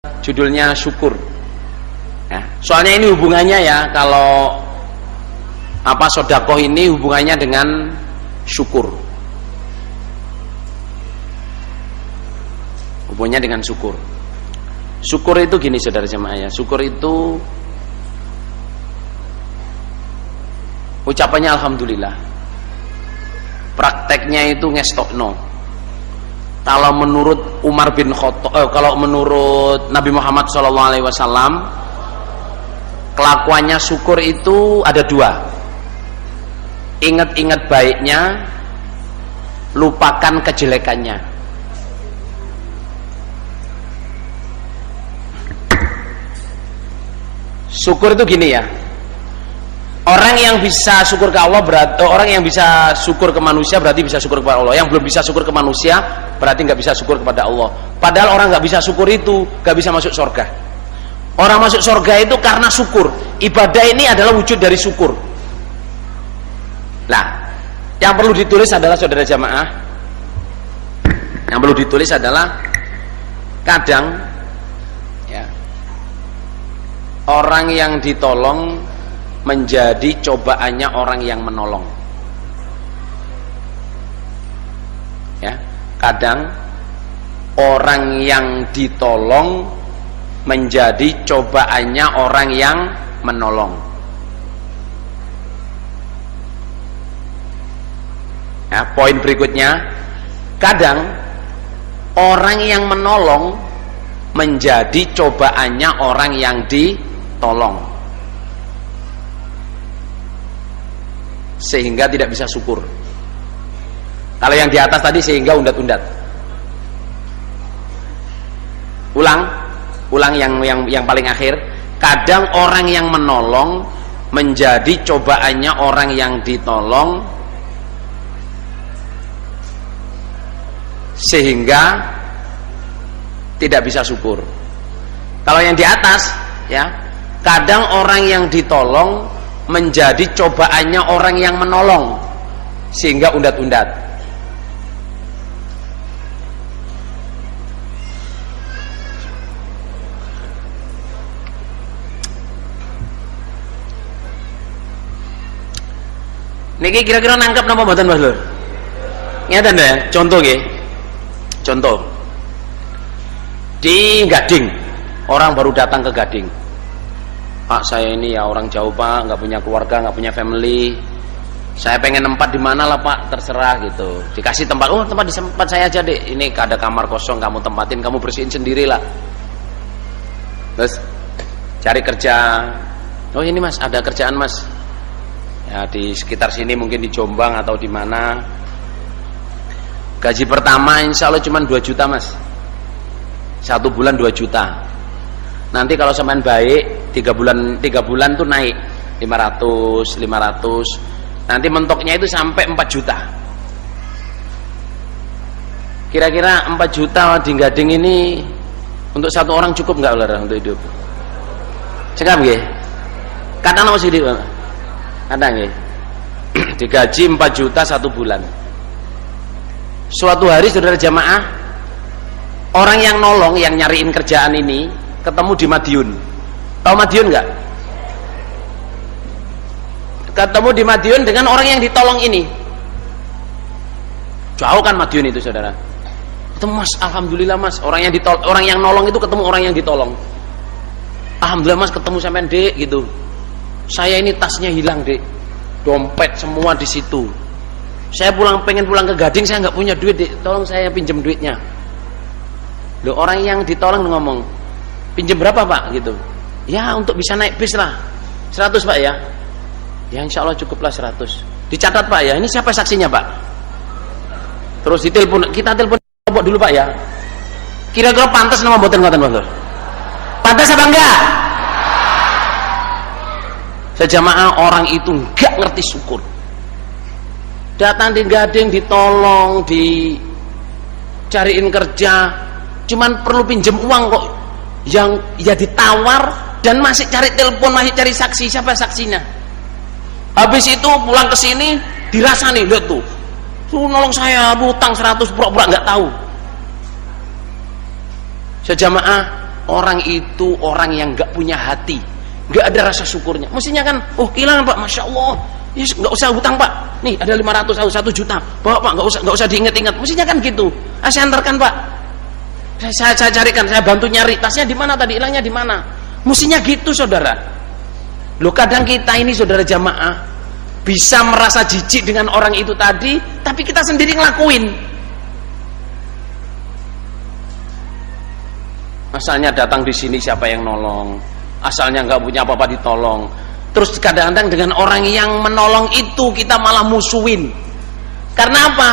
judulnya syukur ya. Soalnya ini hubungannya ya, kalau sedekah ini hubungannya dengan syukur, hubungannya dengan syukur. Syukur itu gini saudara jemaah ya, syukur itu ucapannya alhamdulillah, prakteknya itu ngestokno. Kalau menurut Umar bin Khattab, kalau menurut Nabi Muhammad SAW, kelakuannya syukur itu ada dua: ingat-ingat baiknya, lupakan kejelekannya. Syukur itu gini ya, orang yang bisa syukur ke Allah berarti orang yang bisa syukur ke manusia berarti bisa syukur kepada Allah. Yang belum bisa syukur ke manusia berarti nggak bisa syukur kepada Allah. Padahal orang nggak bisa syukur itu nggak bisa masuk surga. Orang masuk surga itu karena syukur. Ibadah ini adalah wujud dari syukur. Nah, yang perlu ditulis adalah saudara jamaah, yang perlu ditulis adalah kadang ya, orang yang ditolong menjadi cobaannya orang yang menolong. Ya, kadang orang yang ditolong menjadi cobaannya orang yang menolong. Ya, poin berikutnya, kadang orang yang menolong menjadi cobaannya orang yang ditolong, sehingga tidak bisa syukur. Kalau yang di atas tadi sehingga undat-undat. Ulang yang paling akhir. Kadang orang yang menolong menjadi cobaannya orang yang ditolong, sehingga tidak bisa syukur. Kalau yang di atas ya, kadang orang yang ditolong menjadi cobaannya orang yang menolong, sehingga undat-undat. Niki kira-kira nangkep napa mboten Mas Lur? Ngeten ya, contoh nggih. Contoh. Di Gading, orang baru datang ke Gading. Pak, saya ini ya orang jauh Pak, nggak punya keluarga, nggak punya family. Saya pengen tempat di mana lah Pak, terserah gitu. Dikasih tempat, oh tempat di tempat saya aja deh. Ini ada kamar kosong, kamu tempatin, kamu bersihin sendiri lah. Terus cari kerja. Oh ini Mas, ada kerjaan Mas. Ya di sekitar sini, mungkin di Jombang atau di mana. Gaji pertama insya Allah cuma 2 juta Mas. 1 bulan 2 juta. Nanti kalau sampean baik 3 bulan tuh naik 500. Nanti mentoknya itu sampai 4 juta. Kira-kira 4 juta di Gading ini untuk satu orang cukup nggak Ular untuk hidup? Cekap nggih? Kadang apa sih Dik? Kadang nggih. Digaji 4 juta 1 bulan. Suatu hari saudara jamaah, orang yang nolong, yang nyariin kerjaan ini ketemu di Madiun. Tahu Madiun nggak? Ketemu di Madiun dengan orang yang ditolong ini. Jauh kan Madiun itu saudara. Ketemu Mas, alhamdulillah Mas, orang yang nolong itu ketemu orang yang ditolong. Alhamdulillah Mas, ketemu sampean Dek gitu. Saya ini tasnya hilang Dek, dompet semua di situ. Saya pengen pulang ke Gading, saya nggak punya duit Dek, tolong saya pinjam duitnya. Loh, orang yang ditolong ngomong, pinjam berapa Pak gitu? Ya untuk bisa naik bis lah, 100 Pak ya. Ya insya Allah cukuplah 100. Dicatat Pak ya, ini siapa saksinya Pak? Terus kita telepon dulu Pak ya. Kira-kira pantas nama mboten ngoten Mas? Pantas apa enggak? Sejamaah orang itu enggak ngerti syukur. Datang di Gading ditolong, dicariin kerja, cuman perlu pinjem uang kok, yang ya ditawar dan masih cari telepon, masih cari saksi. Siapa saksinya? Habis itu pulang ke sini dirasani, lihat tuh nolong saya, hutang 100, pura-pura nggak tahu. Sejamaah orang itu orang yang nggak punya hati, nggak ada rasa syukurnya. Mestinya kan, oh kehilangan Pak, Masya Allah, yes, nggak usah hutang Pak, nih ada 500, 1 juta, bawa Pak, nggak usah diingat-ingat. Mestinya kan gitu. Saya antarkan Pak, saya carikan, saya bantu nyari tasnya di mana tadi, hilangnya di mana. Mestinya gitu saudara. Loh kadang kita ini saudara jamaah bisa merasa jijik dengan orang itu tadi, tapi kita sendiri ngelakuin. Asalnya datang di sini siapa yang nolong, asalnya nggak punya apa-apa ditolong. Terus kadang-kadang dengan orang yang menolong itu kita malah musuhin. Karena apa?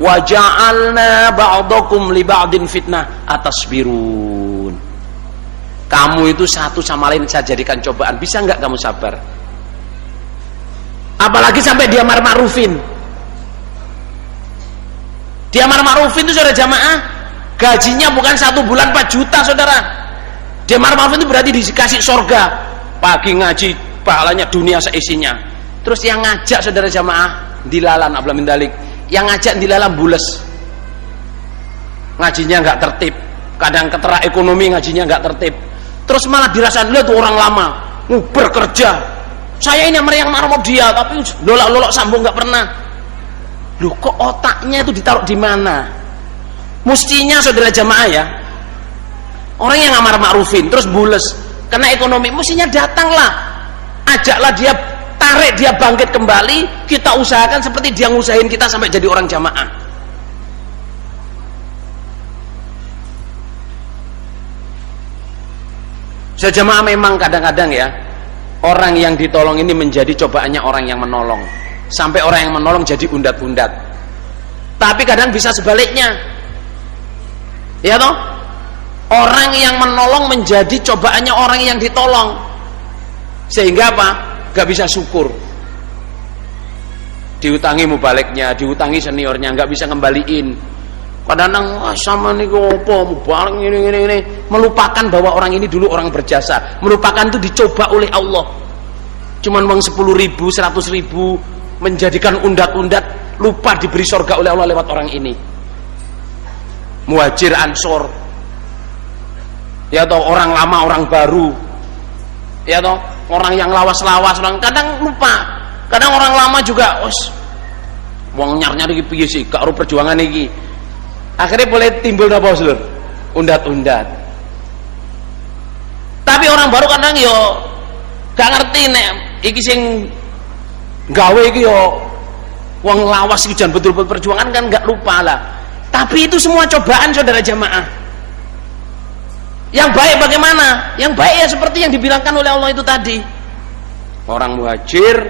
Wa ja'alna ba'dakum li ba'din fitnah atasbirun. Kamu itu satu sama lain saya jadikan cobaan. Bisa nggak kamu sabar? Apalagi sampai dia maruf-marufin. Dia maruf-marufin itu saudara jamaah, gajinya bukan 1 bulan 4 juta saudara. Dia maruf-marufin itu berarti dikasih sorga. Pagi ngaji, pahalanya dunia seisinya. Terus yang ngajak saudara jamaah dilalan abla min dalik. Yang ngajak dilalan bules. Ngajinya nggak tertib. Kadang ketera ekonomi ngajinya nggak tertib. Terus malah dirasain, lihat tuh orang lama nguber kerja. Saya ini yang marah dia, tapi lolok-lolok sambung nggak pernah. Loh kok otaknya itu ditaruh di mana? Mestinya saudara jamaah ya, orang yang ngamar ma'rufin terus bules karena ekonomi, mestinya datanglah, ajaklah dia, tarik dia bangkit kembali, kita usahakan seperti dia ngusahain kita sampai jadi orang jamaah. Sejamaah memang kadang-kadang ya, orang yang ditolong ini menjadi cobaannya orang yang menolong, sampai orang yang menolong jadi undat-undat. Tapi kadang bisa sebaliknya, ya toh, orang yang menolong menjadi cobaannya orang yang ditolong, sehingga apa? Gak bisa syukur. Diutangi mubaliknya, diutangi seniornya, gak bisa ngembaliin. Kadang-kadang sama nih apa mubalik ini, melupakan bahwa orang ini dulu orang berjasa, melupakan itu dicoba oleh Allah. Cuman uang 10.000, 100.000 menjadikan undat-undat, lupa diberi surga oleh Allah lewat orang ini. Muhajir Ansor, ya toh, orang lama orang baru, ya toh, orang yang lawas-lawas, orang kadang lupa. Kadang orang lama juga, wong nyar-nyar iki piye sih, gak ero perjuangan iki. Akhirnya boleh timbul napa Saudara? Undat-undat. Tapi orang baru kadang yo gak ngerti nek iki sing gawe iki yo wong lawas iki jan betul-betul perjuangan kan, gak lupa lah. Tapi itu semua cobaan saudara jamaah. Yang baik bagaimana? Yang baik ya seperti yang dibilangkan oleh Allah itu tadi. Orang muhajir,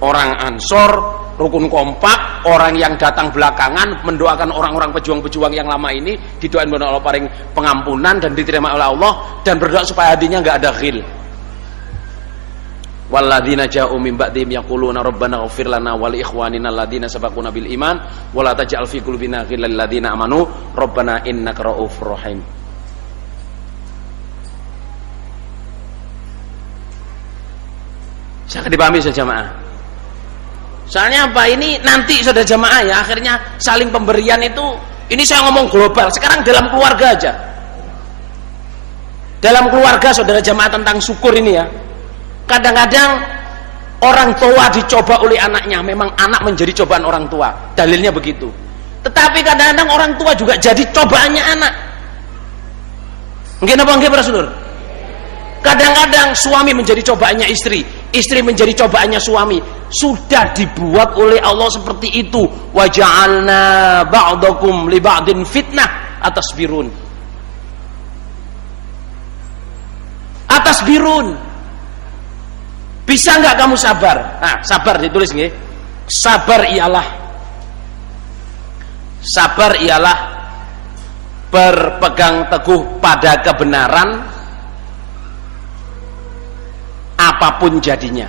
orang ansor, rukun kompak, orang yang datang belakangan mendoakan orang-orang pejuang-pejuang yang lama ini, didoain oleh Allah paling pengampunan dan diterima oleh Allah, dan berdoa supaya hatinya nggak ada ghil. Walladzina ja'u min ba'dihim yaquluna rabbana ighfir lana wa li ikhwanina alladzina sabaquna bil iman wa la taj'al fi qulubina ghillan lil ladzina amanu rabbana innaka ra'ufur rahim. Saya dipahami saja jemaah. Soalnya apa, ini nanti saudara jamaah ya, akhirnya saling pemberian itu, ini saya ngomong global, sekarang dalam keluarga aja. Dalam keluarga saudara jamaah tentang syukur ini ya. Kadang-kadang orang tua dicoba oleh anaknya, memang anak menjadi cobaan orang tua, dalilnya begitu. Tetapi kadang-kadang orang tua juga jadi cobaannya anak. Mungkin apa enggak para saudara? Kadang-kadang suami menjadi cobaannya istri, istri menjadi cobaannya suami. Sudah dibuat oleh Allah seperti itu. Wa ja'alna ba'dakum li ba'din fitnah atasbirun. Atasbirun. Bisa nggak kamu sabar? Nah, sabar ditulis nggih. Sabar ialah berpegang teguh pada kebenaran apapun jadinya.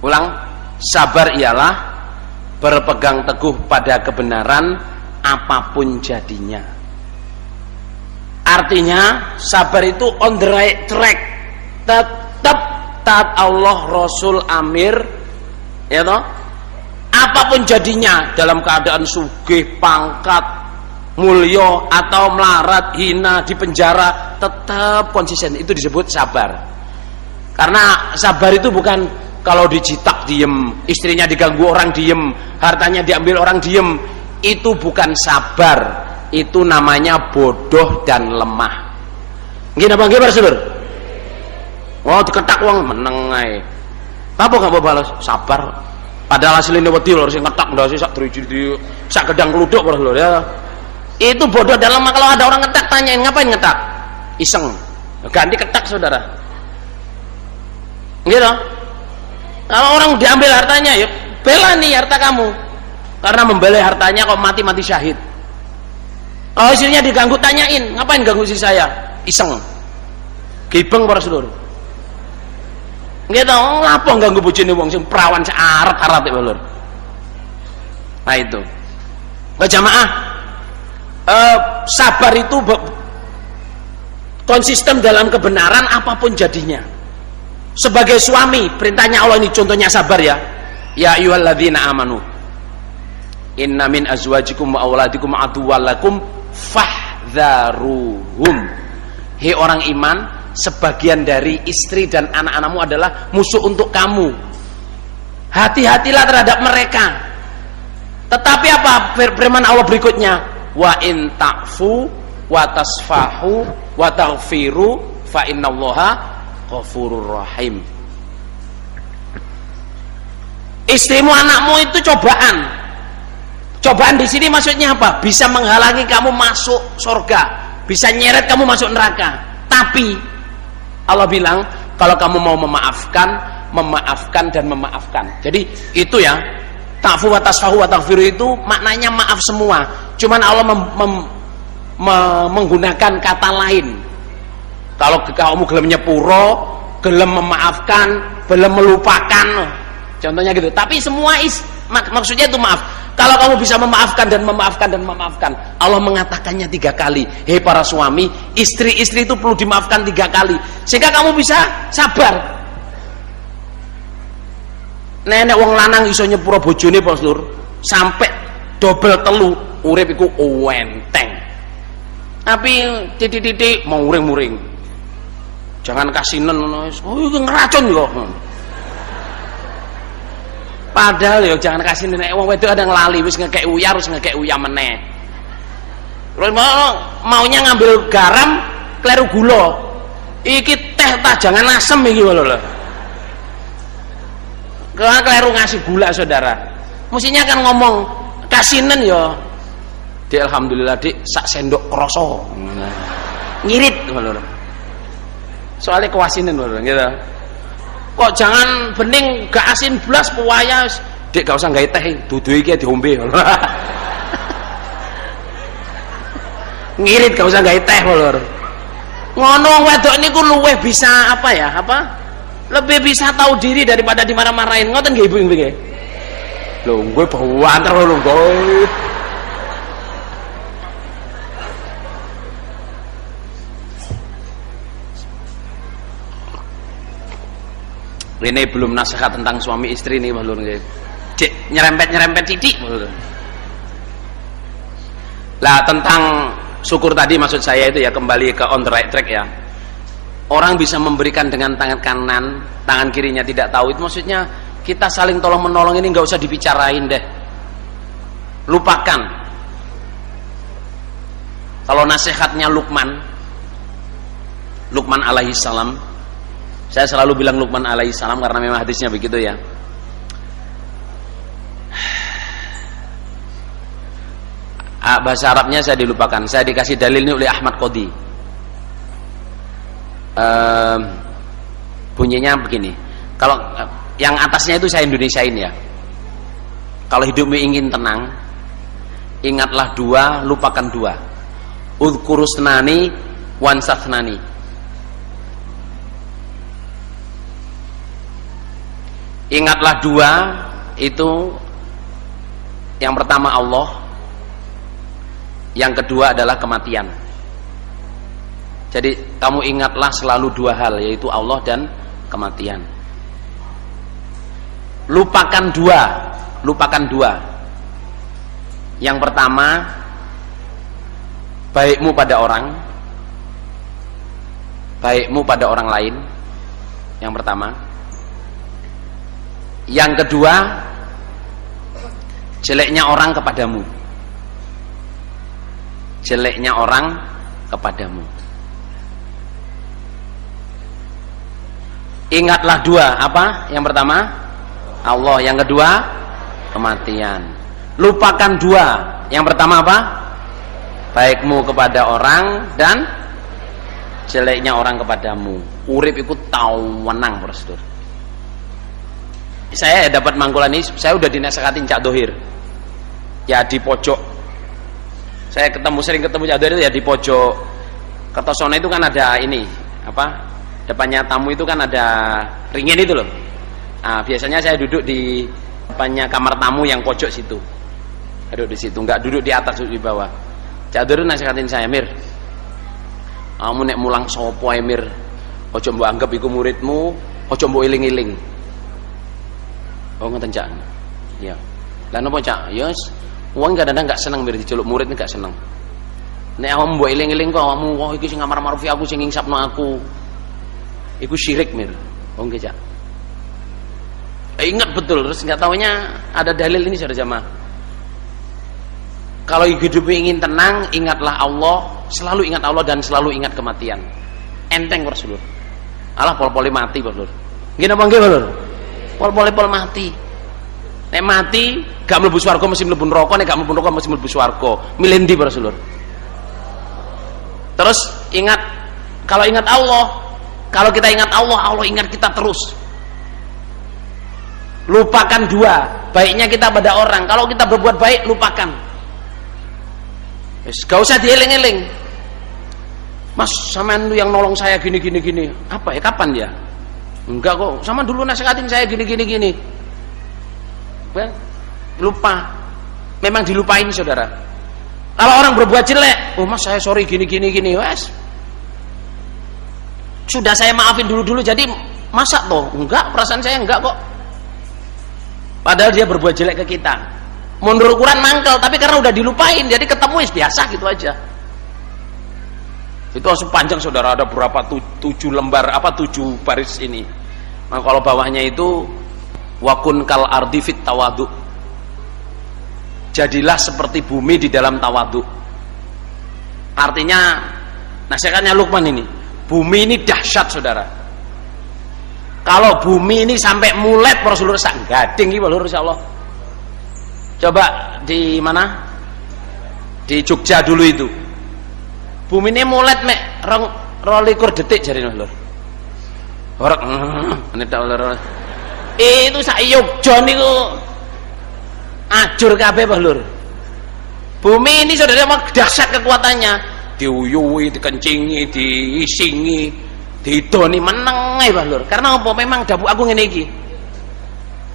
Ulang, sabar ialah berpegang teguh pada kebenaran apapun jadinya. Artinya sabar itu on the right track, tetap taat Allah, Rasul, Amir, ya toh. Apa apapun jadinya, dalam keadaan sugih, pangkat, mulya atau melarat, hina, di penjara, tetap konsisten. Itu disebut sabar. Karena sabar itu bukan kalau dijitak diem, istrinya diganggu orang diem, hartanya diambil orang diem. Itu bukan sabar, itu namanya bodoh dan lemah. Gini apa gimana saudara? Wah diketak wong meneng ae. Apa gak mau balas? Sabar. Padahal asline wedi lho sing ngetak ndak sak driji sak gedang kluduk lho ya. Itu bodoh dan lemah. Kalau ada orang ngetak tanyain ngapain ngetak? Iseng. Ganti ketak saudara. Gitu. Kalau orang diambil hartanya ya bela nih harta kamu. Karena membela hartanya kok mati-mati syahid. Kalau istrinya diganggu tanyain, ngapain ganggu istri saya? Iseng. Gibeng para saudara. Gitu, ngapa ganggu bojone wong sing perawan searat-arat ya lur. Nah itu. Jamaah, sabar itu konsisten dalam kebenaran apapun jadinya. Sebagai suami, perintahnya Allah ini contohnya sabar ya. Ya ayyuhalladzina amanu. Inna min azwajikum wa auladikum aduwwal lakum fahdharuhum. Hei orang iman, sebagian dari istri dan anak-anakmu adalah musuh untuk kamu. Hati-hatilah terhadap mereka. Tetapi apa firman Allah berikutnya? Wa in ta'fu wa tasfahu wa taghfiru fa innallaha ghafurur rahim. Istrimu, anakmu itu cobaan. Cobaan di sini maksudnya apa? Bisa menghalangi kamu masuk surga, bisa nyeret kamu masuk neraka. Tapi Allah bilang kalau kamu mau memaafkan, memaafkan dan memaafkan. Jadi itu ya, ta'fu wa tasfahu wa taghfiru itu maknanya maaf semua. Cuman Allah menggunakan kata lain. Kalau kamu gelem nyepuro, gelem memaafkan, gelem melupakan, contohnya gitu. Tapi semua maksudnya itu maaf. Kalau kamu bisa memaafkan dan memaafkan dan memaafkan, Allah mengatakannya 3 kali. Hei para suami, istri-istri itu perlu dimaafkan 3 kali sehingga kamu bisa sabar. Nenek wong lanang iso nyepuro bojone Pak Lur, sampai dobel telu urip iku enteng. Tapi titik-titik mau muring-muring. Jangan kasinen ngono wis. Oh iki ngeracun kok. Padahal ya jangan kasih nenek wong wedok ada ngelali wis ngekek uyar wis ngekek uyah meneh. Terus maunya ngambil garam kleru gula. Iki teh ta jangan asem iki lho. Kalau kleru ngasih gula saudara. Mestinya kan ngomong kasinen ya. Dik alhamdulillah dik sak sendok kroso. Ngirit lho. Soalnya kewasinen lho gitu. Kok jangan bening gak asin blas pewaya dik gak usah gawe teh dudu iki diombe. Ngirit gak usah gawe teh lho. Ngono wedok niku luweh bisa apa ya? Apa? Lebih bisa tahu diri daripada dimarah-marahin. Ngoten nggih Ibu nggih. Lho, gue bawanter lho gue. Ini belum nasihat tentang suami istri nih Mas Lur nggih. Cek nyerempet-nyerempet titik. Lah tentang syukur tadi maksud saya itu ya kembali ke on the right track ya. Orang bisa memberikan dengan tangan kanan, tangan kirinya tidak tahu, itu maksudnya kita saling tolong menolong ini nggak usah dibicarain deh. Lupakan. Kalau nasihatnya Luqman alaihi salam, saya selalu bilang Luqman alaihi salam karena memang hadisnya begitu ya. Bahasa Arabnya saya dilupakan. Saya dikasih dalil ini oleh Ahmad Qodi. Bunyinya begini. Kalau yang atasnya itu saya Indonesiain ya. Kalau hidupmu ingin tenang, ingatlah 2, lupakan 2. Udhkurusnani wansathnani. Ingatlah 2 itu, yang pertama Allah, yang kedua adalah kematian. Jadi kamu ingatlah selalu 2 hal, yaitu Allah dan kematian. Lupakan 2, lupakan dua. Yang pertama, baikmu pada orang, baikmu pada orang lain. Yang pertama. Yang kedua, jeleknya orang kepadamu. Jeleknya orang kepadamu. Ingatlah dua, apa? Yang pertama, Allah. Yang kedua, kematian. Lupakan dua. Yang pertama apa? Baikmu kepada orang dan jeleknya orang kepadamu. Urip ikut tahu menang, Prosedur. Saya dapat mangkulan ini, saya udah dinasehati Cak Dohir. Ya di pojok. Saya sering ketemu Cak Dohir itu ya di pojok. Kertosono itu kan ada ini, apa? Depannya tamu itu kan ada ringin itu loh. Nah, biasanya saya duduk di depannya kamar tamu yang pojok situ. Duduk di situ, enggak duduk di atas, duduk di bawah. Cak Dohir nasihatin saya, Mir, kamu nek mulang sopo ae, Mir, ojo mbok anggap iku muridmu, ojo mbok iling-iling. Oh ngoten Cak. Iya. Lah napa Cak? Ya wong kadang-kadang enggak seneng Mir diceluk murid enggak seneng. Nek awakmu mbok iling-iling kok awakmu, wah iki sing ngamar marufi aku sing ngingsapno aku. Iku syirik, Mir. Oh nggih Cak. Ingat betul, terus enggak taunya ada dalil ini saudara jamaah. Kalau hidup ingin tenang, ingatlah Allah, selalu ingat Allah dan selalu ingat kematian. Enteng Rasulullah. Allah pol-poli mati Rasulullah. Nggih napa nggih Rasulullah? Pol-poli mati. Nek mati gak mlebu swarga mesti mlebu neraka, nek gak mlebu neraka mesti mlebu swarga. Milih ndi Rasulullah? Terus ingat, kalau ingat Allah, kalau kita ingat Allah, Allah ingat kita terus. Lupakan dua, baiknya kita pada orang. Kalau kita berbuat baik, lupakan. Gak usah dieling-eling. Mas, sampean yang nolong saya gini. Apa ya, kapan ya? Enggak kok, sama dulu nasihatin saya gini. Lupa. Memang dilupain saudara. Kalau orang berbuat jelek, oh mas saya sorry gini. Wes. Sudah saya maafin dulu, jadi masa toh? Enggak, perasaan saya enggak kok. Padahal dia berbuat jelek ke kita. Menurut ukuran mangkel, tapi karena udah dilupain, jadi ketemu biasa gitu aja. Itu panjang saudara, ada berapa 7 lembar, 7 baris ini. Nah, kalau bawahnya itu wakun kal ardi fit tawadu. Jadilah seperti bumi di dalam tawadu. Artinya nasihatnya Luqman ini, bumi ini dahsyat saudara. Kalau bumi ini sampai mulet Rasulullah sak gading iki insyaallah. Coba di mana? Di Jogja dulu itu. Bumi ini mulet mek 22 detik jarine lho. Horek itu sak Jogja niku ajur kabeh Lur. Bumi ini saudara mau dahsyat kekuatannya. Diuyuhi, dikencingi, diisingi, didoni meneng ae Lur. Karena apa? Memang dapuk aku ngene iki.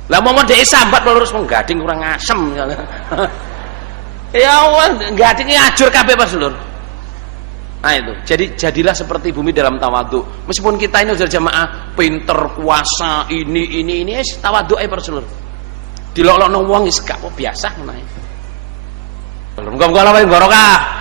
Lah mau dhek sambat lurus menggading kurang asem. Ya Allah, gading ajur kabeh Mas Lur. Nah itu. Jadi jadilah seperti bumi dalam tawadhu. Meskipun kita ini udah jamaah pinter, kuasa, ini tawadhu ae Mas Lur. Dilok-lokno wong wis gak biasa ngono ae. Muga-muga Allah barokah.